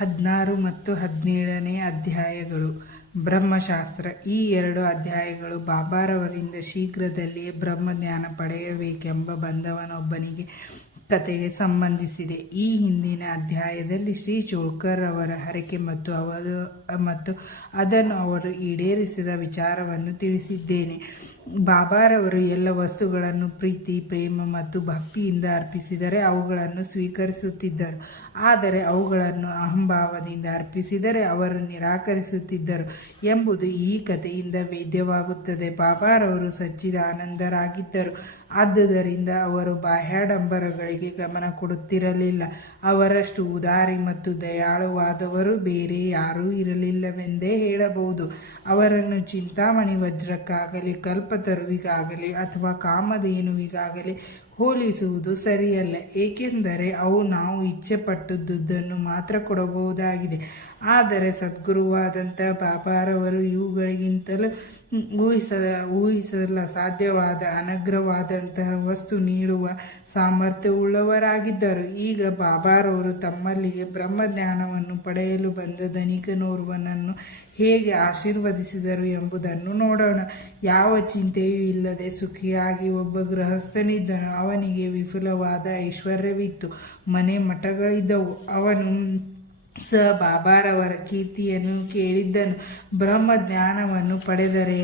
16 ಮತ್ತು 17ನೇ ಅಧ್ಯಾಯಗಳು ಬ್ರಹ್ಮಶಾಸ್ತ್ರ. ಈ 2 ಅಧ್ಯಾಯಗಳು ಬಾಬಾರವರಿಂದ ಶೀಘ್ರದಲ್ಲಿಯೇ ಬ್ರಹ್ಮಜ್ಞಾನ ಪಡೆಯಬೇಕೆಂಬ ಬಂದವನೊಬ್ಬನಿಗೆ ಕಥೆಗೆ ಸಂಬಂಧಿಸಿದೆ. ಈ ಹಿಂದಿನ ಅಧ್ಯಾಯದಲ್ಲಿ ಶ್ರೀ ಚೋಳ್ಕರ್ ಅವರ ಹರಕೆ ಮತ್ತು ಅದನ್ನು ಅವರು ಈಡೇರಿಸಿದ ವಿಚಾರವನ್ನು ತಿಳಿಸಿದ್ದೇನೆ. ಬಾಬಾರವರು ಎಲ್ಲ ವಸ್ತುಗಳನ್ನು ಪ್ರೀತಿ, ಪ್ರೇಮ ಮತ್ತು ಭಕ್ತಿಯಿಂದ ಅರ್ಪಿಸಿದರೆ ಅವುಗಳನ್ನು ಸ್ವೀಕರಿಸುತ್ತಿದ್ದರು. ಆದರೆ ಅವುಗಳನ್ನು ಅಹಂಭಾವದಿಂದ ಅರ್ಪಿಸಿದರೆ ಅವರು ನಿರಾಕರಿಸುತ್ತಿದ್ದರು ಎಂಬುದು ಈ ಕಥೆಯಿಂದ ವೇದ್ಯವಾಗುತ್ತದೆ. ಬಾಬಾರವರು ಸಚ್ಚಿದಾನಂದರಾಗಿದ್ದರು. ಆದುದರಿಂದ ಅವರು ಬಾಹ್ಯಾಡಂಬರಗಳಿಗೆ ಗಮನ ಕೊಡುತ್ತಿರಲಿಲ್ಲ. ಅವರಷ್ಟು ಉದಾರಿ ಮತ್ತು ದಯಾಳುವಾದವರು ಬೇರೆ ಯಾರೂ ಇರಲಿಲ್ಲವೆಂದೇ ಹೇಳಬಹುದು. ಅವರನ್ನು ಚಿಂತಾಮಣಿ ವಜ್ರಕ್ಕಾಗಲಿ, ಕಲ್ಪತರುವಿಗಾಗಲಿ ಅಥವಾ ಕಾಮಧೇನುವಿಗಾಗಲಿ ಹೋಲಿಸುವುದು ಸರಿಯಲ್ಲ. ಏಕೆಂದರೆ ಅವು ನಾವು ಇಚ್ಛೆಪಟ್ಟುದನ್ನು ಮಾತ್ರ ಕೊಡಬಹುದಾಗಿದೆ. ಆದರೆ ಸದ್ಗುರುವಾದಂಥ ಬಾಬಾರವರು ಇವುಗಳಿಗಿಂತಲೂ ಊಹಿಸಲು ಸಾಧ್ಯವಾದ ಅನಗ್ರವಾದಂತಹ ವಸ್ತು ನೀಡುವ ಸಾಮರ್ಥ್ಯವುಳ್ಳವರಾಗಿದ್ದರು. ಈಗ ಬಾಬಾರವರು ತಮ್ಮಲ್ಲಿಗೆ ಬ್ರಹ್ಮಜ್ಞಾನವನ್ನು ಪಡೆಯಲು ಬಂದ ಧನಿಕನೋರ್ವನನ್ನು ಹೇಗೆ ಆಶೀರ್ವದಿಸಿದರು ಎಂಬುದನ್ನು ನೋಡೋಣ. ಯಾವ ಚಿಂತೆಯೂ ಇಲ್ಲದೆ ಸುಖಿಯಾಗಿ ಒಬ್ಬ ಗೃಹಸ್ಥನಿದ್ದನು. ಅವನಿಗೆ ವಿಪುಲವಾದ ಐಶ್ವರ್ಯವಿತ್ತು, ಮನೆ ಮಠಗಳಿದ್ದವು. ಅವನು ಬಾಬಾರವರ ಕೀರ್ತಿಯನ್ನು ಕೇಳಿದ್ದನು. ಬ್ರಹ್ಮಜ್ಞಾನವನ್ನು ಪಡೆದರೆ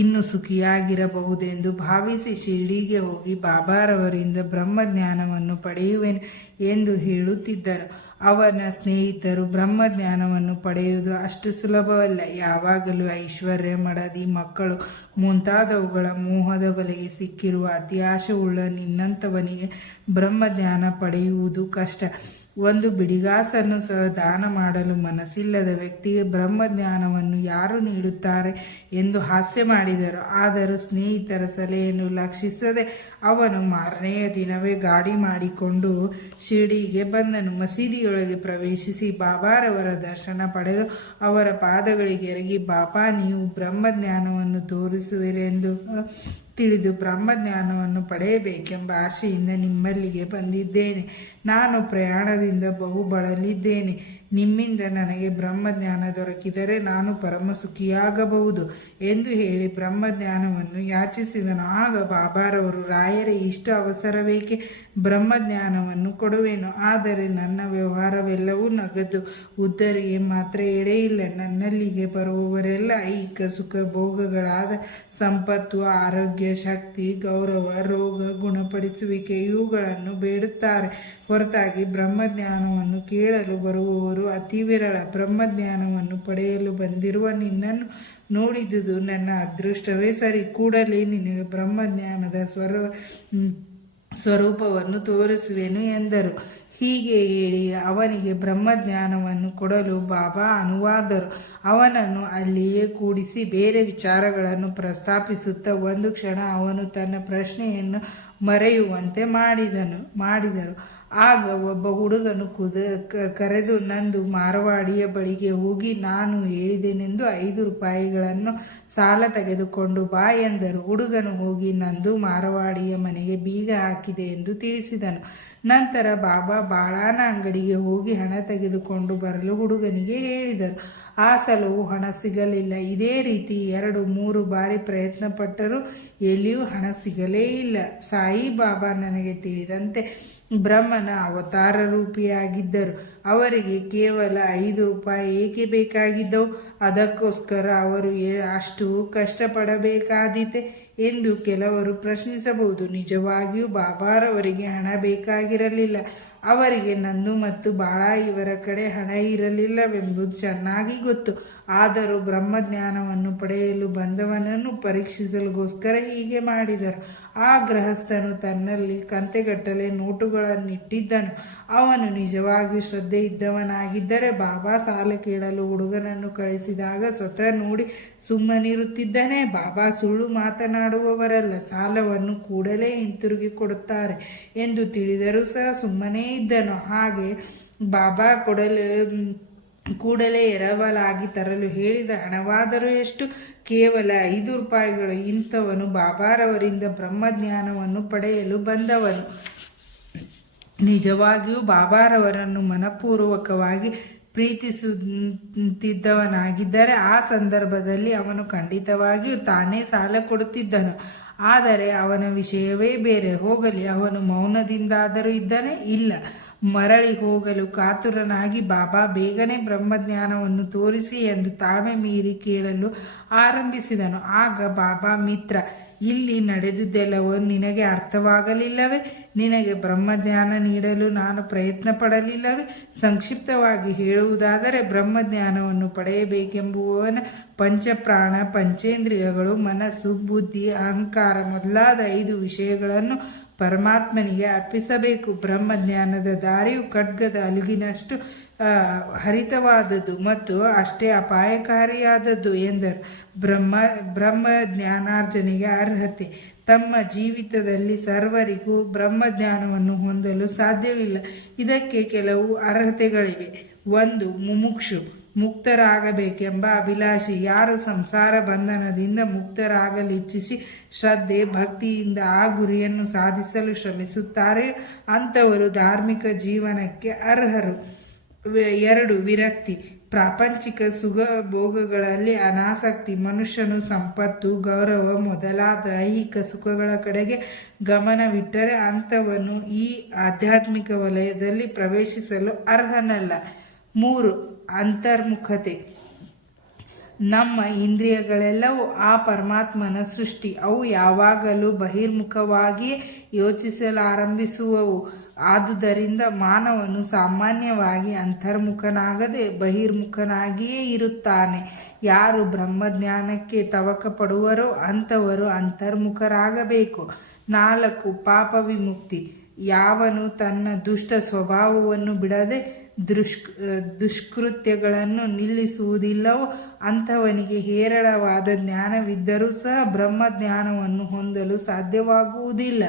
ಇನ್ನೂ ಸುಖಿಯಾಗಿರಬಹುದೆಂದು ಭಾವಿಸಿ ಶಿರ್ಡಿಗೆ ಹೋಗಿ ಬಾಬಾರವರಿಂದ ಬ್ರಹ್ಮಜ್ಞಾನವನ್ನು ಪಡೆಯುವೆನು ಎಂದು ಹೇಳುತ್ತಿದ್ದನು. ಅವನ ಸ್ನೇಹಿತರು ಬ್ರಹ್ಮಜ್ಞಾನವನ್ನು ಪಡೆಯುವುದು ಅಷ್ಟು ಸುಲಭವಲ್ಲ. ಯಾವಾಗಲೂ ಐಶ್ವರ್ಯ, ಮಡದಿ, ಮಕ್ಕಳು ಮುಂತಾದವುಗಳ ಮೋಹದ ಬಲೆಗೆ ಸಿಕ್ಕಿರುವ ಅತಿಯಾಶವುಳ್ಳ ನಿನ್ನಂಥವನಿಗೆ ಬ್ರಹ್ಮಜ್ಞಾನ ಪಡೆಯುವುದು ಕಷ್ಟ. ಒಂದು ಬಿಡಿಗಾಸನ್ನು ಸಹ ದಾನ ಮಾಡಲು ಮನಸ್ಸಿಲ್ಲದ ವ್ಯಕ್ತಿಗೆ ಬ್ರಹ್ಮಜ್ಞಾನವನ್ನು ಯಾರು ನೀಡುತ್ತಾರೆ ಎಂದು ಹಾಸ್ಯ ಮಾಡಿದರು. ಆದರೂ ಸ್ನೇಹಿತರ ಸಲಹೆಯನ್ನು ಲಕ್ಷಿಸದೆ ಅವನು ಮಾರನೆಯ ದಿನವೇ ಗಾಡಿ ಮಾಡಿಕೊಂಡು ಶಿರ್ಡಿಗೆ ಬಂದನು. ಮಸೀದಿಯೊಳಗೆ ಪ್ರವೇಶಿಸಿ ಬಾಬಾರವರ ದರ್ಶನ ಪಡೆದು ಅವರ ಪಾದಗಳಿಗೆ ಎರಗಿ, ಬಾಬಾ, ನೀವು ಬ್ರಹ್ಮಜ್ಞಾನವನ್ನು ತೋರಿಸುವಿರೆಂದು ತಿಳಿದು ಬ್ರಹ್ಮಜ್ಞಾನವನ್ನು ಪಡೆಯಬೇಕೆಂಬ ಆಶೆಯಿಂದ ನಿಮ್ಮಲ್ಲಿಗೆ ಬಂದಿದ್ದೇನೆ. ನಾನು ಪ್ರಯಾಣದಿಂದ ಬಹು ಬಳಲಿದ್ದೇನೆ. ನಿಮ್ಮಿಂದ ನನಗೆ ಬ್ರಹ್ಮಜ್ಞಾನ ದೊರಕಿದರೆ ನಾನು ಪರಮ ಸುಖಿಯಾಗಬಹುದು ಎಂದು ಹೇಳಿ ಬ್ರಹ್ಮಜ್ಞಾನವನ್ನು ಯಾಚಿಸಿದನು. ಆಗ ಬಾಬಾರವರು, ರಾಯರೇ, ಇಷ್ಟು ಅವಸರವೇಕೆ? ಬ್ರಹ್ಮಜ್ಞಾನವನ್ನು ಕೊಡುವೆನು. ಆದರೆ ನನ್ನ ವ್ಯವಹಾರವೆಲ್ಲವೂ ನಗದು. ಉದ್ದರಿಗೆ ಮಾತ್ರ ಎಡೆಯಿಲ್ಲ. ನನ್ನಲ್ಲಿಗೆ ಬರುವವರೆಲ್ಲ ಐಹಿಕ ಸುಖ ಭೋಗಗಳಾದ ಸಂಪತ್ತು, ಆರೋಗ್ಯ, ಶಕ್ತಿ, ಗೌರವ, ರೋಗ ಗುಣಪಡಿಸುವಿಕೆ ಇವುಗಳನ್ನು ಬೇಡುತ್ತಾರೆ ಹೊರತಾಗಿ ಬ್ರಹ್ಮಜ್ಞಾನವನ್ನು ಕೇಳಲು ಬರುವವರು ಅತಿ ವಿರಳ. ಬ್ರಹ್ಮಜ್ಞಾನವನ್ನು ಪಡೆಯಲು ಬಂದಿರುವ ನಿನ್ನನ್ನು ನೋಡಿದುದು ನನ್ನ ಅದೃಷ್ಟವೇ ಸರಿ. ಕೂಡಲೇ ನಿನಗೆ ಬ್ರಹ್ಮಜ್ಞಾನದ ಸ್ವರೂಪವನ್ನು ತೋರಿಸುವೆನು ಎಂದರು. ಹೀಗೆ ಹೇಳಿ ಅವನಿಗೆ ಬ್ರಹ್ಮಜ್ಞಾನವನ್ನು ಕೊಡಲು ಬಾಬಾ ಅನುವಾದರು. ಅವನನ್ನು ಅಲ್ಲಿಯೇ ಕೂಡಿಸಿ ಬೇರೆ ವಿಚಾರಗಳನ್ನು ಪ್ರಸ್ತಾಪಿಸುತ್ತಾ ಒಂದು ಕ್ಷಣ ಅವನು ತನ್ನ ಪ್ರಶ್ನೆಯನ್ನು ಮರೆಯುವಂತೆ ಮಾಡಿದರು. ಆಗ ಒಬ್ಬ ಹುಡುಗನು ಕರೆದು, ನಂದು ಮಾರವಾಡಿಯ ಬಳಿಗೆ ಹೋಗಿ ನಾನು ಹೇಳಿದೆನೆಂದು 5 ರೂಪಾಯಿಗಳನ್ನು ಸಾಲ ತೆಗೆದುಕೊಂಡು ಬಾ ಎಂದರು. ಹುಡುಗನು ಹೋಗಿ ನಂದು ಮಾರವಾಡಿಯ ಮನೆಗೆ ಬೀಗ ಹಾಕಿದೆ ಎಂದು ತಿಳಿಸಿದನು. ನಂತರ ಬಾಬಾ ಬಾಳಾನ ಅಂಗಡಿಗೆ ಹೋಗಿ ಹಣ ತೆಗೆದುಕೊಂಡು ಬರಲು ಹುಡುಗನಿಗೆ ಹೇಳಿದರು. ಆ ಸಲವೂ ಹಣ ಸಿಗಲಿಲ್ಲ. ಇದೇ ರೀತಿ 2-3 ಬಾರಿ ಪ್ರಯತ್ನ ಪಟ್ಟರೂ ಎಲ್ಲಿಯೂ ಹಣ ಸಿಗಲೇ ಇಲ್ಲ. ಸಾಯಿ ಬಾಬಾ ನನಗೆ ತಿಳಿದಂತೆ ಬ್ರಹ್ಮನ ಅವತಾರ ರೂಪಿಯಾಗಿದ್ದರು. ಅವರಿಗೆ ಕೇವಲ 5 ರೂಪಾಯಿ ಏಕೆ ಬೇಕಾಗಿದ್ದವು? ಅದಕ್ಕೋಸ್ಕರ ಅವರು ಅಷ್ಟು ಕಷ್ಟಪಡಬೇಕಾದೀತೆ ಎಂದು ಕೆಲವರು ಪ್ರಶ್ನಿಸಬಹುದು. ನಿಜವಾಗಿಯೂ ಬಾಬಾರವರಿಗೆ ಹಣ ಬೇಕಾಗಿರಲಿಲ್ಲ. ಅವರಿಗೆ ನಂದು ಮತ್ತು ಬಾಳ ಇವರ ಕಡೆ ಹಣ ಇರಲಿಲ್ಲವೆಂಬುದು ಚೆನ್ನಾಗಿ ಗೊತ್ತು. ಆದರೂ ಬ್ರಹ್ಮಜ್ಞಾನವನ್ನು ಪಡೆಯಲು ಬಂದವನನ್ನು ಪರೀಕ್ಷಿಸಲುಗೋಸ್ಕರ ಹೀಗೆ ಮಾಡಿದರು. ಆ ಗೃಹಸ್ಥನು ತನ್ನಲ್ಲಿ ಕಂತೆಗಟ್ಟಲೆ ನೋಟುಗಳನ್ನಿಟ್ಟಿದ್ದನು. ಅವನು ನಿಜವಾಗಿಯೂ ಶ್ರದ್ಧೆ ಇದ್ದವನಾಗಿದ್ದರೆ ಬಾಬಾ ಸಾಲ ಕೇಳಲು ಹುಡುಗನನ್ನು ಕಳಿಸಿದಾಗ ಸ್ವತಃ ನೋಡಿ ಸುಮ್ಮನಿರುತ್ತಿದ್ದನೇ. ಬಾಬಾ ಸುಳ್ಳು ಮಾತನಾಡುವವರಲ್ಲ. ಸಾಲವನ್ನು ಕೂಡಲೇ ಹಿಂತಿರುಗಿ ಕೊಡುತ್ತಾರೆ ಎಂದು ತಿಳಿದರೂ ಸಹ ಸುಮ್ಮನೇ ಇದ್ದನು. ಹಾಗೆ ಬಾಬಾ ಕೂಡಲೇ ಎರವಲಾಗಿ ತರಲು ಹೇಳಿದ ಹಣವಾದರೂ ಎಷ್ಟು? ಕೇವಲ 5 ರೂಪಾಯಿಗಳು. ಇಂಥವನು ಬಾಬಾರವರಿಂದ ಬ್ರಹ್ಮಜ್ಞಾನವನ್ನು ಪಡೆಯಲು ಬಂದವನು. ನಿಜವಾಗಿಯೂ ಬಾಬಾರವರನ್ನು ಮನಪೂರ್ವಕವಾಗಿ ಪ್ರೀತಿಸುತ್ತಿದ್ದವನಾಗಿದ್ದರೆ ಆ ಸಂದರ್ಭದಲ್ಲಿ ಅವನು ಖಂಡಿತವಾಗಿಯೂ ತಾನೇ ಸಾಲ ಕೊಡುತ್ತಿದ್ದನು. ಆದರೆ ಅವನ ವಿಷಯವೇ ಬೇರೆ. ಹೋಗಲಿ, ಅವನು ಮೌನದಿಂದಾದರೂ ಇದ್ದಾನೆ? ಇಲ್ಲ. ಮರಳಿ ಹೋಗಲು ಕಾತುರನಾಗಿ ಬಾಬಾ ಬೇಗನೆ ಬ್ರಹ್ಮಜ್ಞಾನವನ್ನು ತೋರಿಸಿ ಎಂದು ತಾಳ್ಮೆ ಮೀರಿ ಕೇಳಲು ಆರಂಭಿಸಿದನು. ಆಗ ಬಾಬಾ, ಮಿತ್ರ, ಇಲ್ಲಿ ನಡೆದುದೆಲ್ಲವೂ ನಿನಗೆ ಅರ್ಥವಾಗಲಿಲ್ಲವೇ? ನಿನಗೆ ಬ್ರಹ್ಮಜ್ಞಾನ ನೀಡಲು ನಾನು ಪ್ರಯತ್ನ ಪಡಲಿಲ್ಲವೇ? ಸಂಕ್ಷಿಪ್ತವಾಗಿ ಹೇಳುವುದಾದರೆ, ಬ್ರಹ್ಮಜ್ಞಾನವನ್ನು ಪಡೆಯಬೇಕೆಂಬುವವನ ಪಂಚಪ್ರಾಣ, ಪಂಚೇಂದ್ರಿಯಗಳು, ಮನಸ್ಸು, ಬುದ್ಧಿ, ಅಹಂಕಾರ ಮೊದಲಾದ 5 ವಿಷಯಗಳನ್ನು ಪರಮಾತ್ಮನಿಗೆ ಅರ್ಪಿಸಬೇಕು. ಬ್ರಹ್ಮಜ್ಞಾನದ ದಾರಿಯು ಖಡ್ಗದ ಅಲುಗಿನಷ್ಟು ಹರಿತವಾದದ್ದು ಮತ್ತು ಅಷ್ಟೇ ಅಪಾಯಕಾರಿಯಾದದ್ದು ಎಂದರು. ಬ್ರಹ್ಮ ಜ್ಞಾನಾರ್ಜನೆಗೆ ಅರ್ಹತೆ. ತಮ್ಮ ಜೀವಿತದಲ್ಲಿ ಸರ್ವರಿಗೂ ಬ್ರಹ್ಮಜ್ಞಾನವನ್ನು ಹೊಂದಲು ಸಾಧ್ಯವಿಲ್ಲ. ಇದಕ್ಕೆ ಕೆಲವು ಅರ್ಹತೆಗಳಿವೆ. 1. ಮುಮುಕ್ಷು, ಮುಕ್ತರಾಗಬೇಕೆಂಬ ಅಭಿಲಾಷಿ. ಯಾರು ಸಂಸಾರ ಬಂಧನದಿಂದ ಮುಕ್ತರಾಗಲಿಚ್ಛಿಸಿ ಶ್ರದ್ಧೆ ಭಕ್ತಿಯಿಂದ ಆ ಗುರಿಯನ್ನು ಸಾಧಿಸಲು ಶ್ರಮಿಸುತ್ತಾರೆಯೋ ಅಂಥವರು ಧಾರ್ಮಿಕ ಜೀವನಕ್ಕೆ ಅರ್ಹರು. 2. ವಿರಕ್ತಿ, ಪ್ರಾಪಂಚಿಕ ಸುಖ ಭೋಗಗಳಲ್ಲಿ ಅನಾಸಕ್ತಿ. ಮನುಷ್ಯನು ಸಂಪತ್ತು, ಗೌರವ ಮೊದಲಾದ ಐಹಿಕ ಸುಖಗಳ ಕಡೆಗೆ ಗಮನವಿಟ್ಟರೆ ಅಂಥವನು ಈ ಆಧ್ಯಾತ್ಮಿಕ ವಲಯದಲ್ಲಿ ಪ್ರವೇಶಿಸಲು ಅರ್ಹನಲ್ಲ. 3. ಅಂತರ್ಮುಖತೆ. ನಮ್ಮ ಇಂದ್ರಿಯಗಳೆಲ್ಲವೂ ಆ ಪರಮಾತ್ಮನ ಸೃಷ್ಟಿ. ಅವು ಯಾವಾಗಲೂ ಬಹಿರ್ಮುಖವಾಗಿಯೇ ಯೋಚಿಸಲಾರಂಭಿಸುವವು. ಆದುದರಿಂದ ಮಾನವನು ಸಾಮಾನ್ಯವಾಗಿ ಅಂತರ್ಮುಖನಾಗದೆ ಬಹಿರ್ಮುಖನಾಗಿಯೇ ಇರುತ್ತಾನೆ. ಯಾರು ಬ್ರಹ್ಮಜ್ಞಾನಕ್ಕೆ ತವಕ ಪಡುವರೋ ಅಂಥವರು ಅಂತರ್ಮುಖರಾಗಬೇಕು. 4. ಪಾಪ ವಿಮುಕ್ತಿ. ಯಾವನು ತನ್ನ ದುಷ್ಟ ಸ್ವಭಾವವನ್ನು ಬಿಡದೆ ದುಷ್ಕೃತ್ಯಗಳನ್ನು ನಿಲ್ಲಿಸುವುದಿಲ್ಲವೋ ಅಂಥವನಿಗೆ ಹೇರಳವಾದ ಜ್ಞಾನವಿದ್ದರೂ ಸಹ ಬ್ರಹ್ಮಜ್ಞಾನವನ್ನು ಹೊಂದಲು ಸಾಧ್ಯವಾಗುವುದಿಲ್ಲ.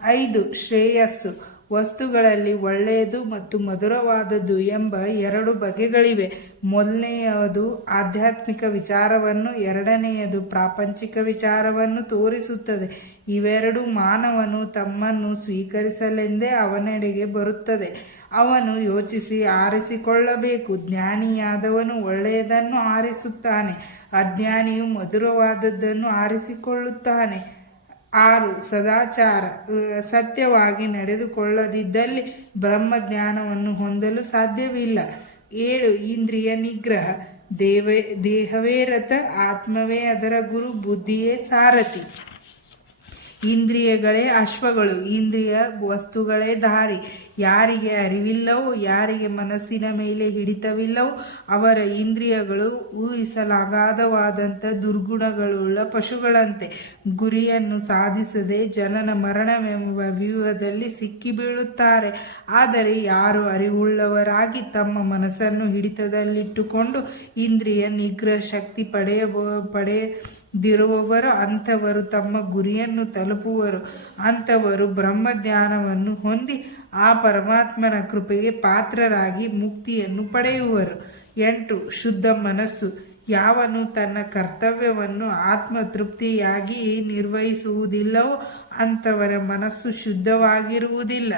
5. ಶ್ರೇಯಸ್ಸು. ವಸ್ತುಗಳಲ್ಲಿ ಒಳ್ಳೆಯದು ಮತ್ತು ಮಧುರವಾದದ್ದು ಎಂಬ 2 ಬಗೆಗಳಿವೆ. ಮೊದಲನೆಯದು ಆಧ್ಯಾತ್ಮಿಕ ವಿಚಾರವನ್ನು, ಎರಡನೆಯದು ಪ್ರಾಪಂಚಿಕ ವಿಚಾರವನ್ನು ತೋರಿಸುತ್ತದೆ. ಇವೆರಡು ಮಾನವನು ತಮ್ಮನ್ನು ಸ್ವೀಕರಿಸಲೆಂದೇ ಅವನೆಡೆಗೆ ಬರುತ್ತದೆ. ಅವನು ಯೋಚಿಸಿ ಆರಿಸಿಕೊಳ್ಳಬೇಕು. ಜ್ಞಾನಿಯಾದವನು ಒಳ್ಳೆಯದನ್ನು ಆರಿಸುತ್ತಾನೆ, ಅಜ್ಞಾನಿಯು ಮಧುರವಾದದ್ದನ್ನು ಆರಿಸಿಕೊಳ್ಳುತ್ತಾನೆ. 6. ಸದಾಚಾರ. ಸತ್ಯವಾಗಿ ನಡೆದುಕೊಳ್ಳದಿದ್ದಲ್ಲಿ ಬ್ರಹ್ಮಜ್ಞಾನವನ್ನು ಹೊಂದಲು ಸಾಧ್ಯವಿಲ್ಲ. 7. ಇಂದ್ರಿಯ ನಿಗ್ರಹ. ದೇಹವೇ ರಥ, ಆತ್ಮವೇ ಅದರ ಗುರು, ಬುದ್ಧಿಯೇ ಸಾರಥಿ. ಇಂದ್ರಿಯಗಳೇ ಅಶ್ವಗಳು, ಇಂದ್ರಿಯ ವಸ್ತುಗಳೇ ದಾರಿ. ಯಾರಿಗೆ ಅರಿವಿಲ್ಲವೋ, ಯಾರಿಗೆ ಮನಸ್ಸಿನ ಮೇಲೆ ಹಿಡಿತವಿಲ್ಲವೋ ಅವರ ಇಂದ್ರಿಯಗಳು ಊಹಿಸಲಾಗದವಾದಂಥ ದುರ್ಗುಣಗಳುಳ್ಳ ಪಶುಗಳಂತೆ. ಗುರಿಯನ್ನು ಸಾಧಿಸದೆ ಜನನ ಮರಣವೆಂಬ ವ್ಯೂಹದಲ್ಲಿ ಸಿಕ್ಕಿಬೀಳುತ್ತಾರೆ. ಆದರೆ ಯಾರು ಅರಿವುಳ್ಳವರಾಗಿ ತಮ್ಮ ಮನಸ್ಸನ್ನು ಹಿಡಿತದಲ್ಲಿಟ್ಟುಕೊಂಡು ಇಂದ್ರಿಯ ನಿಗ್ರಹ ಶಕ್ತಿ ಪಡೆದಿರುವವರು ಅಂಥವರು ತಮ್ಮ ಗುರಿಯನ್ನು ತಲುಪುವರು. ಅಂಥವರು ಬ್ರಹ್ಮಜ್ಞಾನವನ್ನು ಹೊಂದಿ ಆ ಪರಮಾತ್ಮನ ಕೃಪೆಗೆ ಪಾತ್ರರಾಗಿ ಮುಕ್ತಿಯನ್ನು ಪಡೆಯುವರು. 8. ಶುದ್ಧ ಮನಸ್ಸು. ಯಾವನು ತನ್ನ ಕರ್ತವ್ಯವನ್ನು ಆತ್ಮತೃಪ್ತಿಯಾಗಿ ನಿರ್ವಹಿಸುವುದಿಲ್ಲವೋ ಅಂಥವರ ಮನಸ್ಸು ಶುದ್ಧವಾಗಿರುವುದಿಲ್ಲ.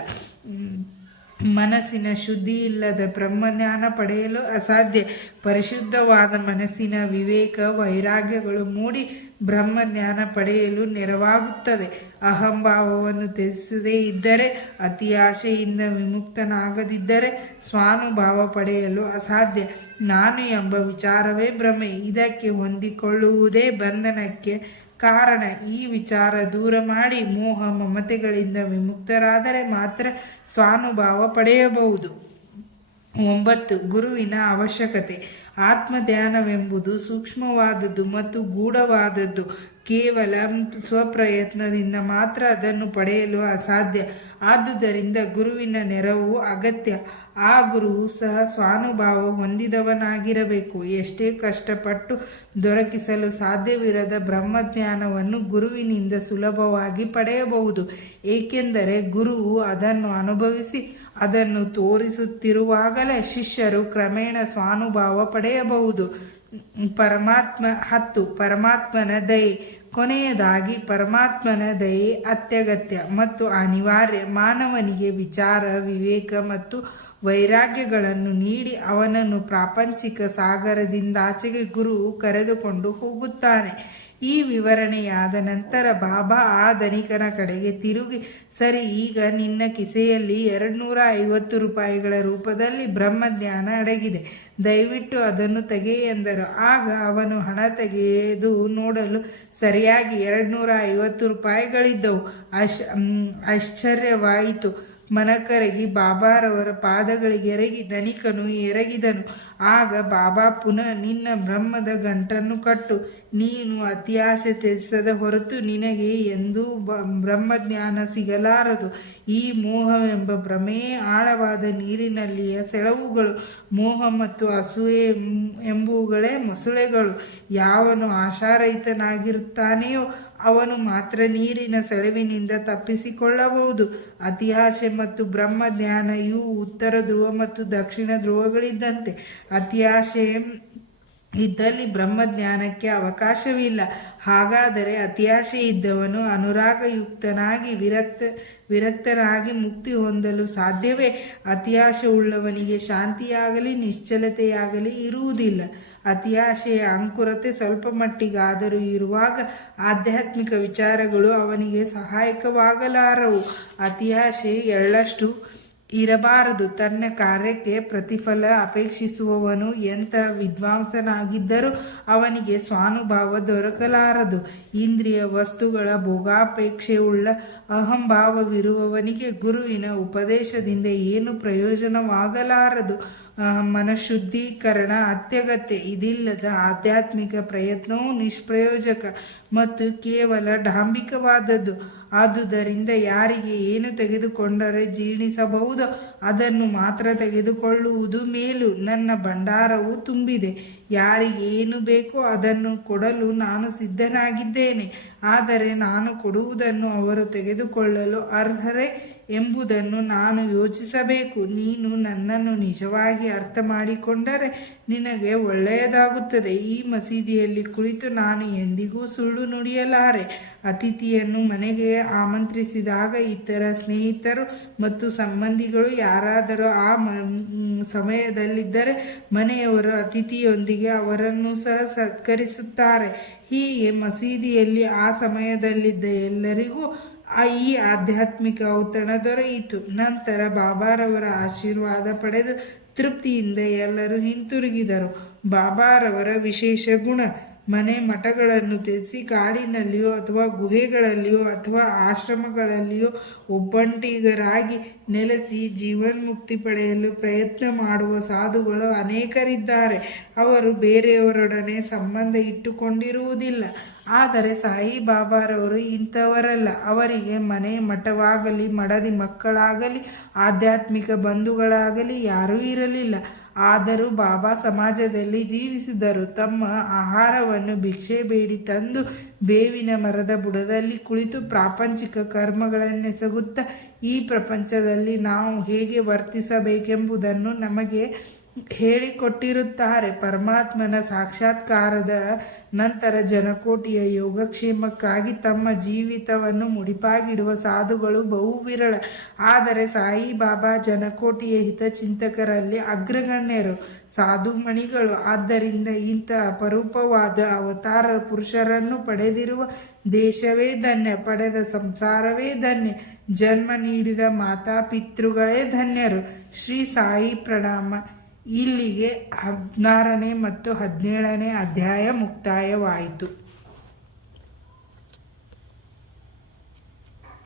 ಮನಸ್ಸಿನ ಶುದ್ಧಿ ಇಲ್ಲದ ಬ್ರಹ್ಮಜ್ಞಾನ ಪಡೆಯಲು ಅಸಾಧ್ಯ. ಪರಿಶುದ್ಧವಾದ ಮನಸ್ಸಿನ ವಿವೇಕ ವೈರಾಗ್ಯಗಳು ಮೂಡಿ ಬ್ರಹ್ಮಜ್ಞಾನ ಪಡೆಯಲು ನೆರವಾಗುತ್ತದೆ. ಅಹಂಭಾವವನ್ನು ತ್ಯಜಿಸದೇ ಇದ್ದರೆ, ಅತಿ ಆಶೆಯಿಂದ ವಿಮುಕ್ತನಾಗದಿದ್ದರೆ ಸ್ವಾನುಭಾವ ಪಡೆಯಲು ಅಸಾಧ್ಯ. ನಾನು ಎಂಬ ವಿಚಾರವೇ ಭ್ರಮೆ. ಇದಕ್ಕೆ ಹೊಂದಿಕೊಳ್ಳುವುದೇ ಬಂಧನಕ್ಕೆ ಕಾರಣ. ಈ ವಿಚಾರ ದೂರ ಮಾಡಿ ಮೋಹ ಮಮತೆಗಳಿಂದ ವಿಮುಕ್ತರಾದರೆ ಮಾತ್ರ ಸ್ವಾನುಭಾವ ಪಡೆಯಬಹುದು. 9. ಗುರುವಿನ ಅವಶ್ಯಕತೆ. ಆತ್ಮಧ್ಯಾನವೆಂಬುದು ಸೂಕ್ಷ್ಮವಾದದ್ದು ಮತ್ತು ಗೂಢವಾದದ್ದು. ಕೇವಲ ಸ್ವಪ್ರಯತ್ನದಿಂದ ಮಾತ್ರ ಅದನ್ನು ಪಡೆಯಲು ಅಸಾಧ್ಯ. ಆದುದರಿಂದ ಗುರುವಿನ ನೆರವು ಅಗತ್ಯ. ಆ ಗುರುವು ಸಹ ಸ್ವಾನುಭಾವ ಹೊಂದಿದವನಾಗಿರಬೇಕು. ಎಷ್ಟೇ ಕಷ್ಟಪಟ್ಟು ದೊರಕಿಸಲು ಸಾಧ್ಯವಿರದ ಬ್ರಹ್ಮಜ್ಞಾನವನ್ನು ಗುರುವಿನಿಂದ ಸುಲಭವಾಗಿ ಪಡೆಯಬಹುದು. ಏಕೆಂದರೆ ಗುರುವು ಅದನ್ನು ಅನುಭವಿಸಿ ಅದನ್ನು ತೋರಿಸುತ್ತಿರುವಾಗಲೇ ಶಿಷ್ಯರು ಕ್ರಮೇಣ ಸ್ವಾನುಭಾವ ಪಡೆಯಬಹುದು. 10. ಪರಮಾತ್ಮನ ದಯೆ. ಕೊನೆಯದಾಗಿ ಪರಮಾತ್ಮನ ದಯೆ ಅತ್ಯಗತ್ಯ ಮತ್ತು ಅನಿವಾರ್ಯ. ಮಾನವನಿಗೆ ವಿಚಾರ, ವಿವೇಕ ಮತ್ತು ವೈರಾಗ್ಯಗಳನ್ನು ನೀಡಿ ಅವನನ್ನು ಪ್ರಾಪಂಚಿಕ ಸಾಗರದಿಂದಾಚೆಗೆ ಗುರು ಕರೆದುಕೊಂಡು ಹೋಗುತ್ತಾನೆ. ಈ ವಿವರಣೆಯಾದ ನಂತರ ಬಾಬಾ ಆ ಧನಿಕನ ಕಡೆಗೆ ತಿರುಗಿ, ಸರಿ, ಈಗ ನಿನ್ನ ಕಿಸೆಯಲ್ಲಿ 250 ರೂಪಾಯಿಗಳ ರೂಪದಲ್ಲಿ ಬ್ರಹ್ಮಜ್ಞಾನ ಅಡಗಿದೆ, ದಯವಿಟ್ಟು ಅದನ್ನು ತೆಗೆ ಎಂದರು. ಆಗ ಅವನು ಹಣ ತೆಗೆದು ನೋಡಲು ಸರಿಯಾಗಿ 250 ರೂಪಾಯಿಗಳಿದ್ದವು. ಆಶ್ಚರ್ಯವಾಯಿತು. ಮನಕರಗಿ ಬಾಬಾರವರ ಪಾದಗಳಿಗೆ ಎರಗಿ ಧನಿಕನು ಎರಗಿದನು. ಆಗ ಬಾಬಾ ಪುನಃ, ನಿನ್ನ ಬ್ರಹ್ಮದ ಗಂಟನ್ನು ಕಟ್ಟು, ನೀನು ಅತಿಯಾಸೆ ತ್ಯಜಿಸದ ಹೊರತು ನಿನಗೆ ಎಂದೂ ಬ್ರಹ್ಮಜ್ಞಾನ ಸಿಗಲಾರದು. ಈ ಮೋಹವೆಂಬ ಭ್ರಮೆಯೇ ಆಳವಾದ ನೀರಿನಲ್ಲಿಯ ಸೆಳವುಗಳು. ಮೋಹ ಮತ್ತು ಅಸೂಯೆ ಎಂಬುವುಗಳೇ ಮೊಸಳೆಗಳು. ಯಾವನು ಆಶಾರಹಿತನಾಗಿರುತ್ತಾನೆಯೋ ಅವನು ಮಾತ್ರ ನೀರಿನ ಸೆಳವಿನಿಂದ ತಪ್ಪಿಸಿಕೊಳ್ಳಬಹುದು. ಅತಿಯಾಸೆ ಮತ್ತು ಬ್ರಹ್ಮಜ್ಞಾನ ಇವು ಉತ್ತರ ಧ್ರುವ ಮತ್ತು ದಕ್ಷಿಣ ಧ್ರುವಗಳಿದ್ದಂತೆ. ಅತಿಯಾಸೆ ಇದ್ದಲ್ಲಿ ಬ್ರಹ್ಮಜ್ಞಾನಕ್ಕೆ ಅವಕಾಶವಿಲ್ಲ. ಹಾಗಾದರೆ ಅತಿಯಾಸೆ ಇದ್ದವನು ಅನುರಾಗಯುಕ್ತನಾಗಿ ವಿರಕ್ತನಾಗಿ ಮುಕ್ತಿ ಹೊಂದಲು ಸಾಧ್ಯವೇ? ಅತಿಯಾಸೆ ಉಳ್ಳವನಿಗೆ ಶಾಂತಿಯಾಗಲಿ ನಿಶ್ಚಲತೆಯಾಗಲಿ ಇರುವುದಿಲ್ಲ. ಅತಿಯಾಸೆಯ ಅಂಕುರತೆ ಸ್ವಲ್ಪ ಮಟ್ಟಿಗಾದರೂ ಇರುವಾಗ ಆಧ್ಯಾತ್ಮಿಕ ವಿಚಾರಗಳು ಅವನಿಗೆ ಸಹಾಯಕವಾಗಲಾರವು. ಅತಿಯಾಸೆ ಎಳ್ಳಷ್ಟು ಇರಬಾರದು. ತನ್ನ ಕಾರ್ಯಕ್ಕೆ ಪ್ರತಿಫಲ ಅಪೇಕ್ಷಿಸುವವನು ಎಂಥ ವಿದ್ವಾಂಸನಾಗಿದ್ದರೂ ಅವನಿಗೆ ಸ್ವಾನುಭಾವ ದೊರಕಲಾರದು. ಇಂದ್ರಿಯ ವಸ್ತುಗಳ ಭೋಗಾಪೇಕ್ಷೆಯುಳ್ಳ ಅಹಂಭಾವವಿರುವವನಿಗೆ ಗುರುವಿನ ಉಪದೇಶದಿಂದ ಏನು ಪ್ರಯೋಜನವಾಗಲಾರದು. ಮನಶುದ್ಧೀಕರಣ ಅತ್ಯಗತ್ಯ. ಇದಿಲ್ಲದ ಆಧ್ಯಾತ್ಮಿಕ ಪ್ರಯತ್ನವು ನಿಷ್ಪ್ರಯೋಜಕ ಮತ್ತು ಕೇವಲ ಡಾಂಬಿಕವಾದದ್ದು. ಆದುದರಿಂದ ಯಾರಿಗೆ ಏನು ತೆಗೆದುಕೊಂಡರೆ ಜೀರ್ಣಿಸಬಹುದೋ ಅದನ್ನು ಮಾತ್ರ ತೆಗೆದುಕೊಳ್ಳುವುದು ಮೇಲು. ನನ್ನ ಭಂಡಾರವು ತುಂಬಿದೆ. ಯಾರಿಗೆ ಏನು ಬೇಕೋ ಅದನ್ನು ಕೊಡಲು ನಾನು ಸಿದ್ಧನಾಗಿದ್ದೇನೆ. ಆದರೆ ನಾನು ಕೊಡುವುದನ್ನು ಅವರು ತೆಗೆದುಕೊಳ್ಳಲು ಅರ್ಹರೇ ಎಂಬುದನ್ನು ನಾನು ಯೋಚಿಸಬೇಕು. ನೀನು ನನ್ನನ್ನು ನಿಜವಾಗಿ ಅರ್ಥ ಮಾಡಿಕೊಂಡರೆ ನಿನಗೆ ಒಳ್ಳೆಯದಾಗುತ್ತದೆ. ಈ ಮಸೀದಿಯಲ್ಲಿ ಕುಳಿತು ನಾನು ಎಂದಿಗೂ ಸುಳ್ಳು ನುಡಿಯಲಾರೆ. ಅತಿಥಿಯನ್ನು ಮನೆಗೆ ಆಮಂತ್ರಿಸಿದಾಗ ಇತರ ಸ್ನೇಹಿತರು ಮತ್ತು ಸಂಬಂಧಿಗಳು ಯಾರಾದರೂ ಆ ಸಮಯದಲ್ಲಿದ್ದರೆ ಮನೆಯವರು ಅತಿಥಿಯೊಂದಿಗೆ ಅವರನ್ನು ಸಹ ಸತ್ಕರಿಸುತ್ತಾರೆ. ಹೀಗೆ ಮಸೀದಿಯಲ್ಲಿ ಆ ಸಮಯದಲ್ಲಿದ್ದ ಎಲ್ಲರಿಗೂ ಈ ಆಧ್ಯಾತ್ಮಿಕ ಔತಣ ದೊರೆಯಿತು. ನಂತರ ಬಾಬಾರವರ ಆಶೀರ್ವಾದ ಪಡೆದು ತೃಪ್ತಿಯಿಂದ ಎಲ್ಲರೂ ಹಿಂತಿರುಗಿದರು. ಬಾಬಾರವರ ವಿಶೇಷ ಗುಣ: ಮನೆ ಮಠಗಳನ್ನು ತ್ಯಜಿಸಿ ಕಾಡಿನಲ್ಲಿಯೋ ಅಥವಾ ಗುಹೆಗಳಲ್ಲಿಯೋ ಅಥವಾ ಆಶ್ರಮಗಳಲ್ಲಿಯೋ ಒಬ್ಬಂಟಿಗರಾಗಿ ನೆಲೆಸಿ ಜೀವನ್ಮುಕ್ತಿ ಪಡೆಯಲು ಪ್ರಯತ್ನ ಮಾಡುವ ಸಾಧುಗಳು ಅನೇಕರಿದ್ದಾರೆ. ಅವರು ಬೇರೆಯವರೊಡನೆ ಸಂಬಂಧ ಇಟ್ಟುಕೊಂಡಿರುವುದಿಲ್ಲ. ಆದರೆ ಸಾಯಿಬಾಬಾರವರು ಇಂಥವರಲ್ಲ. ಅವರಿಗೆ ಮನೆ ಮಠವಾಗಲಿ ಮಡದಿ ಮಕ್ಕಳಾಗಲಿ ಆಧ್ಯಾತ್ಮಿಕ ಬಂಧುಗಳಾಗಲಿ ಯಾರೂ ಇರಲಿಲ್ಲ. ಆದರೂ ಬಾಬಾ ಸಮಾಜದಲ್ಲಿ ಜೀವಿಸಿದರು. ತಮ್ಮ ಆಹಾರವನ್ನು ಭಿಕ್ಷೆ ಬೇಡಿ ತಂದು ಬೇವಿನ ಮರದ ಬುಡದಲ್ಲಿ ಕುಳಿತು ಪ್ರಾಪಂಚಿಕ ಕರ್ಮಗಳನ್ನೆಸಗುತ್ತಾ ಈ ಪ್ರಪಂಚದಲ್ಲಿ ನಾವು ಹೇಗೆ ವರ್ತಿಸಬೇಕೆಂಬುದನ್ನು ನಮಗೆ ಹೇಳಿಕೊಟ್ಟಿರುತ್ತಾರೆ. ಪರಮಾತ್ಮನ ಸಾಕ್ಷಾತ್ಕಾರದ ನಂತರ ಜನಕೋಟಿಯ ಯೋಗಕ್ಷೇಮಕ್ಕಾಗಿ ತಮ್ಮ ಜೀವಿತವನ್ನು ಮುಡಿಪಾಗಿಡುವ ಸಾಧುಗಳು ಬಹು ವಿರಳ. ಆದರೆ ಸಾಯಿಬಾಬಾ ಜನಕೋಟಿಯ ಹಿತಚಿಂತಕರಲ್ಲಿ ಅಗ್ರಗಣ್ಯರು, ಸಾಧುಮಣಿಗಳು. ಆದ್ದರಿಂದ ಇಂಥ ಅಪರೂಪವಾದ ಅವತಾರ ಪುರುಷರನ್ನು ಪಡೆದಿರುವ ದೇಶವೇ ಧನ್ಯ, ಪಡೆದ ಸಂಸಾರವೇ ಧನ್ಯ, ಜನ್ಮ ನೀಡಿದ ಮಾತಾಪಿತೃಗಳೇ ಧನ್ಯರು. ಶ್ರೀ ಸಾಯಿ ಪ್ರಣಾಮ. ಇಲ್ಲಿಗೆ 16ನೇ ಮತ್ತು 17ನೇ ಅಧ್ಯಾಯ ಮುಕ್ತಾಯವಾಯಿತು.